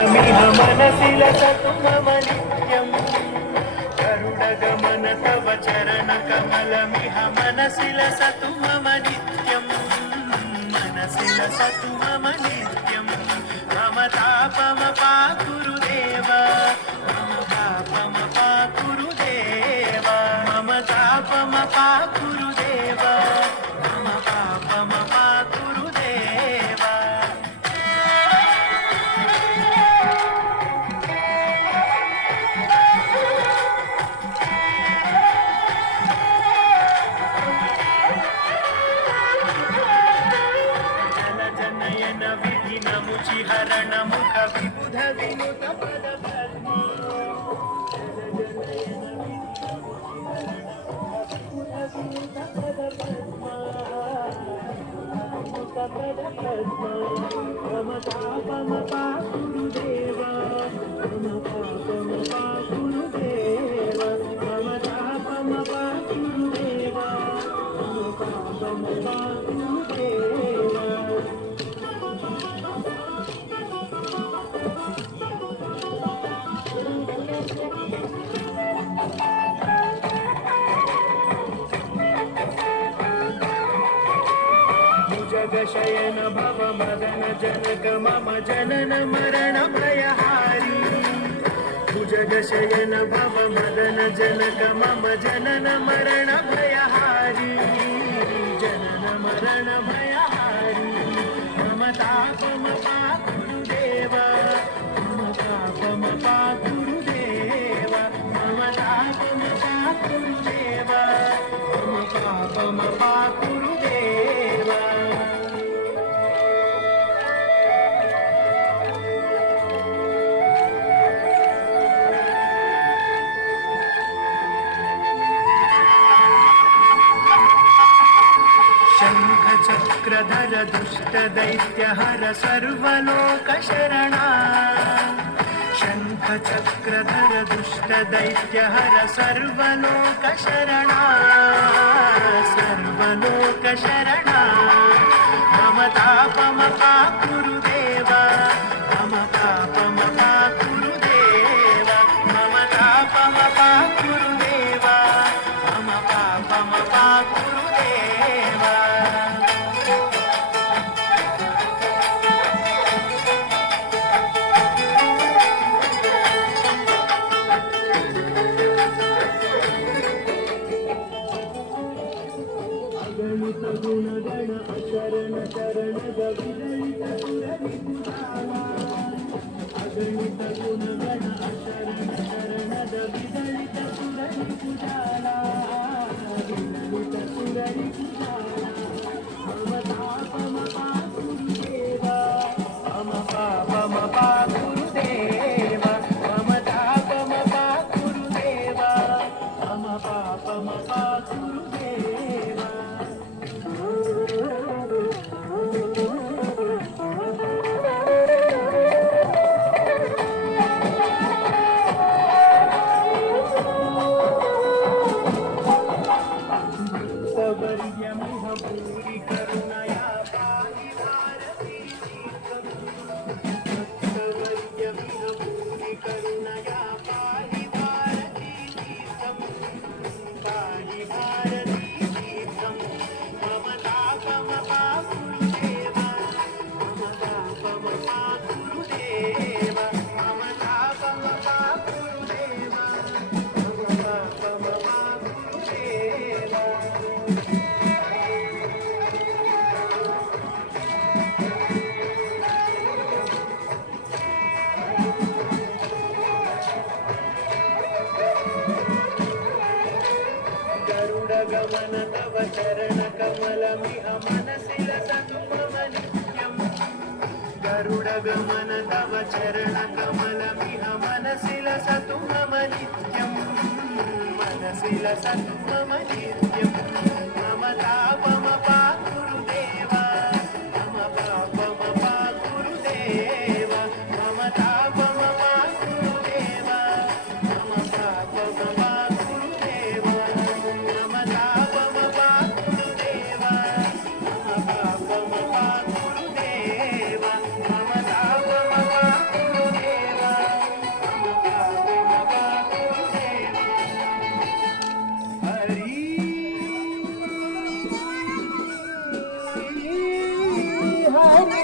मनसि लसतु मम नित्यं गरुडगमन तव चरणकमलमिह मनसि लसतु मम नित्यं मनसि लसतु मम नित्यं मम तापमपाकुरुदेव मम पापमपाकुरुदेव मम तापमपाकुरुदेव मम पापमपाकुरुदेव हरण मुख विबुध विनुत पद पद्मा मम पापम पाकुरुदेव मम पापम पाकुरुदेव मम तापम पाकुरुदेव मम पापम पाकुरुदेव जगशयन भव मदन जनक मम जनन मरण भयहारी भुजगशयन भव मदन जनक मम जनन मरण भयहारी जनन मरण भयहारी मम तापम पाकुरुदेव मम तापम पाकुरुदेव मम तापम पाकुरुदेव मम पापम पाकुरुदेव चक्रधर दुष्ट दैत्यहर सर्वलोकशरणा शङ्ख चक्रधर दुष्ट दैत्यहर सर्वलोकशरणा सर्वलोकशरणा मम तापम पाकुरुदेव मम पापम पाकुरुदेव मम तापम पाकुरुदेव मम पापम पाकुरुदेव गुणगण अशरण चरणद विदलित सुररिपुजाला अगणित गुणगण अशरण चरणद विदलित सुररिपुजाला विदलित सुररिपुजाला मम तापम पाकुरुदेव मम पापम पाकुरुदेव मम तापम पाकुरुदेव मम पापम पाकुरुदेव भूरि करुणया पाहि भारती भूरि करुणया पाहि भारती पाहि भारती मम तापम पाकुरुदेव मम तापम पाकुरुदेव मम तापम पाकुरुदेव मम तापम पाकुरुदेव गरुडगमन तव चरणकमलमिह मनसि लसतु मम नित्यं गरुडगमन तव चरणकमलमिह मनसि लसतु मम नित्यं मनसि लसतु मम नित्यं मम तापम पाकुरुदेव मम पापम पाकुरुदेव मम तापम पाकुरुदेव मम पापम पाकुरुदेव मम तापम पाकुरुदेव मम पापम पाकुरुदेव मम तापम पाकुरुदेव ದಾರಿ